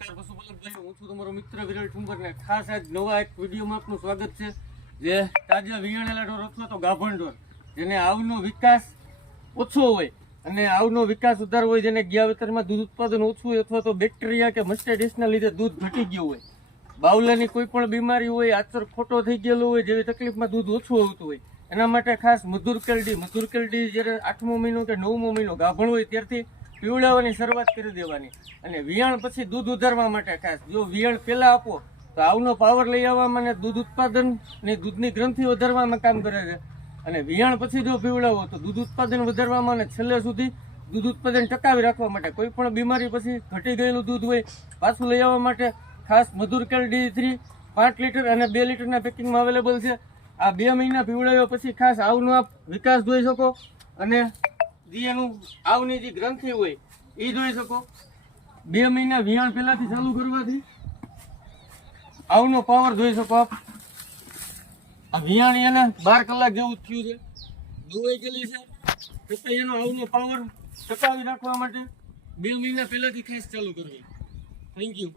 નમસ્કાર પશુપાલકભાઈ, હું છું તમારો મિત્ર વિરલ ઠુંબર ને ખાસ આજ નવા એક વિડીયોમાં આપનું સ્વાગત છે. જે તાજા વિયાણેલા ઢોર અથવા તો ગાભણ ઢોર જેને આવનો વિકાસ ઓછો હોય અને આવનો વિકાસ વધારે હોય, જેને ગયા વેતરમાં દૂધ ઉત્પાદન ઓછું હોય અથવા તો બેક્ટેરિયા કે મસ્ટાઇટિસના લીધે દૂધ ઘટી ગયું હોય, બાવલાની કોઈ પણ બીમારી હોય, આચર ખોટો થઈ ગયેલો હોય, જેવી તકલીફમાં દૂધ ઓછું આવતું હોય, એના માટે ખાસ મધુર કેલડી જ્યારે 8મો મહિનો કે 9મો મહિનો ગાભણ હોય ત્યારથી પીવડાવવાની શરૂઆત કરી દેવાની. અને વિયાણ પછી દૂધ વધારવા માટે ખાસ જો વિયાણ પહેલાં આપો તો આવનો પાવર લઈ આવવામાં અને દૂધ ઉત્પાદન ને દૂધની ગ્રંથિ વધારવામાં કામ કરે છે. અને વિયાણ પછી જો પીવડાવો તો દૂધ ઉત્પાદન વધારવામાં અને છેલ્લે સુધી દૂધ ઉત્પાદન ટકાવી રાખવા માટે, કોઈ પણ બીમારી પછી ઘટી ગયેલું દૂધ હોય પાછું લઈ આવવા માટે ખાસ મધુર કેલડી 5 લીટર અને 2 લીટરના પેકિંગમાં અવેલેબલ છે. આ 2 મહિના પીવડાવ્યા પછી ખાસ આવનો આપ વિકાસ જોઈ શકો અને એનું આવની જે ગ્રંથિ હોય એ જોઈ શકો. 2 મહિના વિયાણ પહેલાથી ચાલુ કરવાથી આવનો પાવર જોઈ શકો આપ. આ વિયાણ એને 12 કલાક જેવું થયું છે, દોવાઈ ગયેલી છે, છતાં એનો આવનો પાવર ટકાવી રાખવા માટે 2 મહિના પહેલાથી ખાસ ચાલુ કરવી. Thank you.